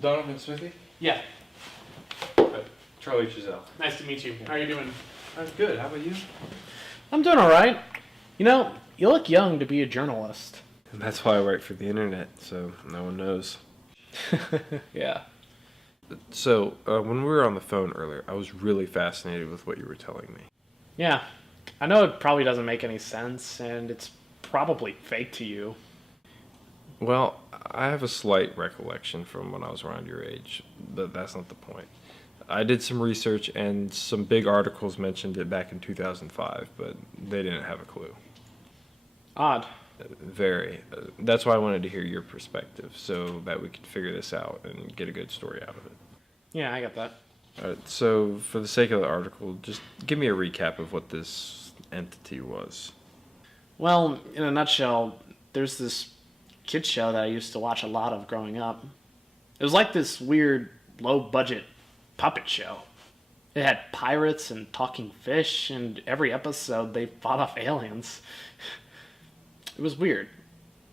Donovan Smithie? Yeah. Charlie Chazelle. Nice to meet you. How are you doing? I'm good. How about you? I'm doing all right. You know, you look young to be a journalist. And that's why I write for the internet, so no one knows. Yeah. So, when we were on the phone earlier, I was really fascinated with what you were telling me. Yeah. I know it probably doesn't make any sense, and it's probably fake to you. Well, I have a slight recollection from when I was around your age, but that's not the point. I did some research, and some big articles mentioned it back in 2005, but they didn't have a clue. Odd. Very. That's why I wanted to hear your perspective, so that we could figure this out and get a good story out of it. Yeah, I get that. So, for the sake of the article, just give me a recap of what this entity was. Well, in a nutshell, there's this kids show that I used to watch a lot of growing up. It was like this weird, low-budget puppet show. It had pirates and talking fish, and every episode they fought off aliens. It was weird.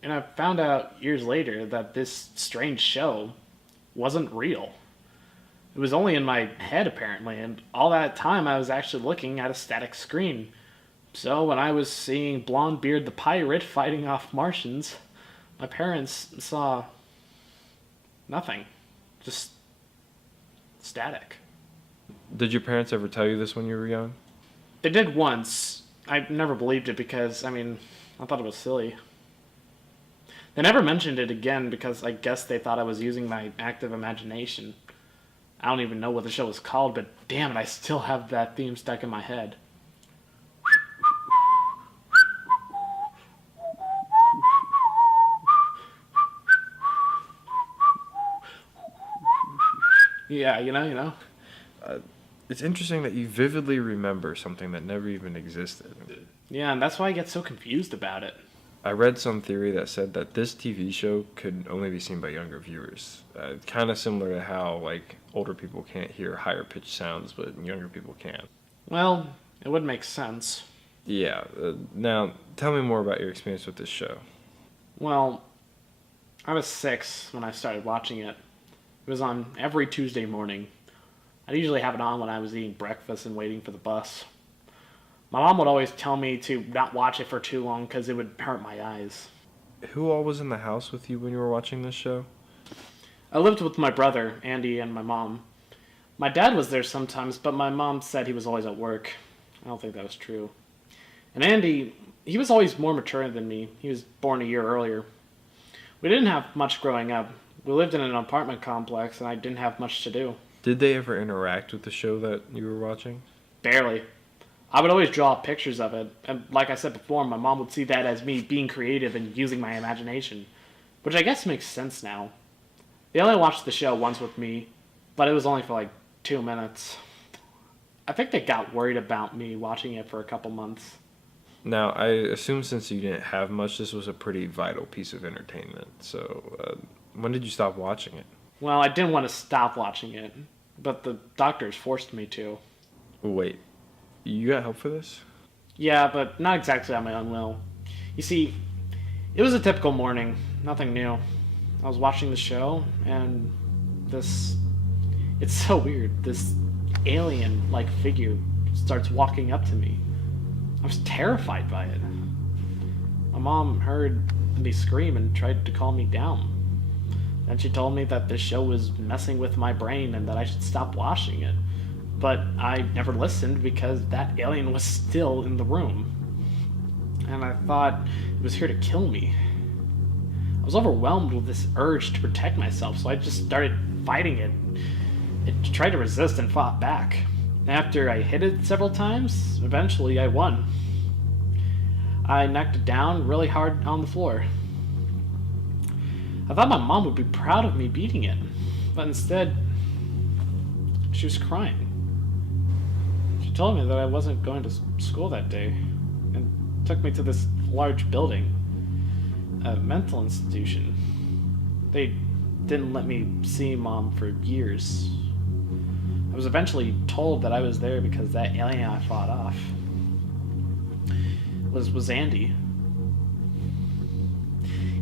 And I found out years later that this strange show wasn't real. It was only in my head, apparently, and all that time I was actually looking at a static screen. So when I was seeing Blondebeard the pirate fighting off Martians, my parents saw nothing. Just static. Did your parents ever tell you this when you were young? They did once. I never believed it because, I thought it was silly. They never mentioned it again because I guess they thought I was using my active imagination. I don't even know what the show was called, but damn it, I still have that theme stuck in my head. Yeah, you know. It's interesting that you vividly remember something that never even existed. Yeah, and that's why I get so confused about it. I read some theory that said that this TV show could only be seen by younger viewers. Kind of similar to how, older people can't hear higher pitched sounds, but younger people can. Well, it would make sense. Yeah. Now, tell me more about your experience with this show. Well, I was 6 when I started watching it. It was on every Tuesday morning. I'd usually have it on when I was eating breakfast and waiting for the bus. My mom would always tell me to not watch it for too long because it would hurt my eyes. Who all was in the house with you when you were watching this show? I lived with my brother, Andy, and my mom. My dad was there sometimes, but my mom said he was always at work. I don't think that was true. And Andy, he was always more mature than me. He was born a year earlier. We didn't have much growing up. We lived in an apartment complex, and I didn't have much to do. Did they ever interact with the show that you were watching? Barely. I would always draw pictures of it, and like I said before, my mom would see that as me being creative and using my imagination, which I guess makes sense now. They only watched the show once with me, but it was only for 2 minutes. I think they got worried about me watching it for a couple months. Now, I assume since you didn't have much, this was a pretty vital piece of entertainment. So, when did you stop watching it? Well, I didn't want to stop watching it, but the doctors forced me to. Wait, you got help for this? Yeah, but not exactly on my own will. You see, it was a typical morning, nothing new. I was watching the show, and it's so weird, this alien-like figure starts walking up to me. I was terrified by it. My mom heard me scream and tried to calm me down. Then she told me that this show was messing with my brain and that I should stop watching it. But I never listened because that alien was still in the room. And I thought it was here to kill me. I was overwhelmed with this urge to protect myself, so I just started fighting it. It tried to resist and fought back. After I hit it several times, eventually I won. I knocked it down really hard on the floor. I thought my mom would be proud of me beating it, but instead, she was crying. She told me that I wasn't going to school that day, and took me to this large building, a mental institution. They didn't let me see Mom for years. I was eventually told that I was there because that alien I fought off was Andy.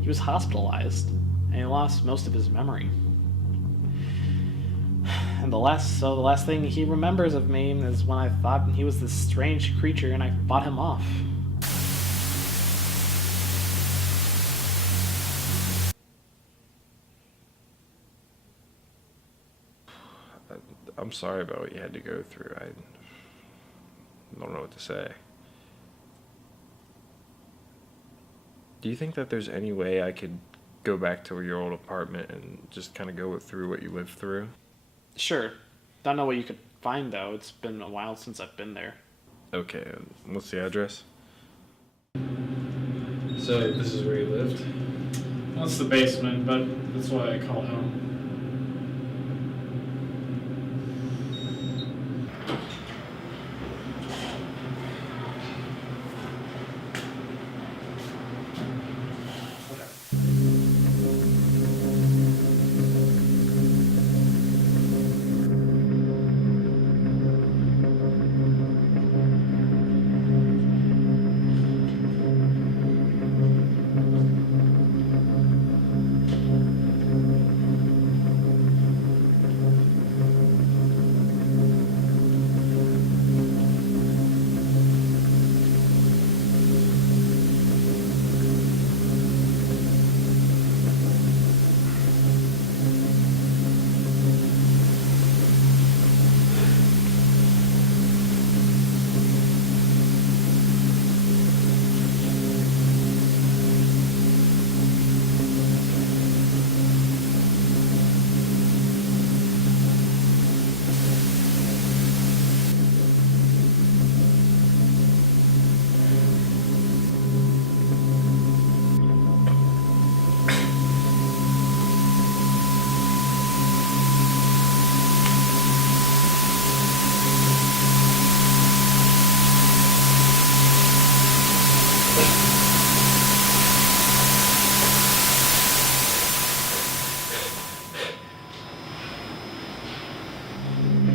He was hospitalized, and he lost most of his memory. And the last thing he remembers of me is when I thought he was this strange creature and I fought him off. I'm sorry about what you had to go through. I don't know what to say. Do you think that there's any way I could go back to your old apartment and just kind of go through what you lived through? Sure. Don't know what you could find, though. It's been a while since I've been there. Okay, what's the address? So, this is where you lived? Well, it's the basement, but that's why I call home.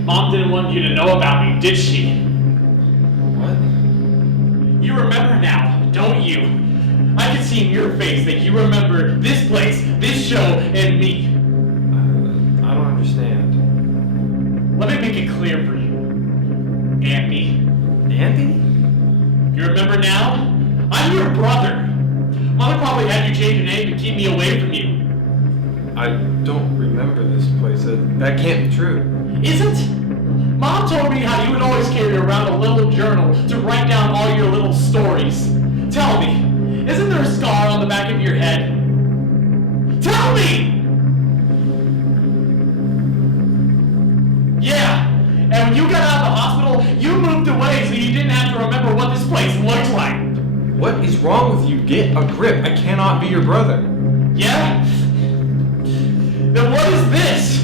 Mom didn't want you to know about me, did she? What? You remember now, don't you? I can see in your face that you remember this place, this show, and me. I don't understand. Let me make it clear for you. Andy. Andy? You remember now? I'm your brother. Mother probably had you change your name to keep me away from you. I don't remember this place. That can't be true. Isn't? Mom told me how you would always carry around a little journal to write down all your little stories. Tell me, isn't there a scar on the back of your head? Tell me! Yeah, and when you got out of the hospital, you moved away so you didn't have to remember what this place looked like. What is wrong with you? Get a grip. I cannot be your brother. Yeah? Then what is this?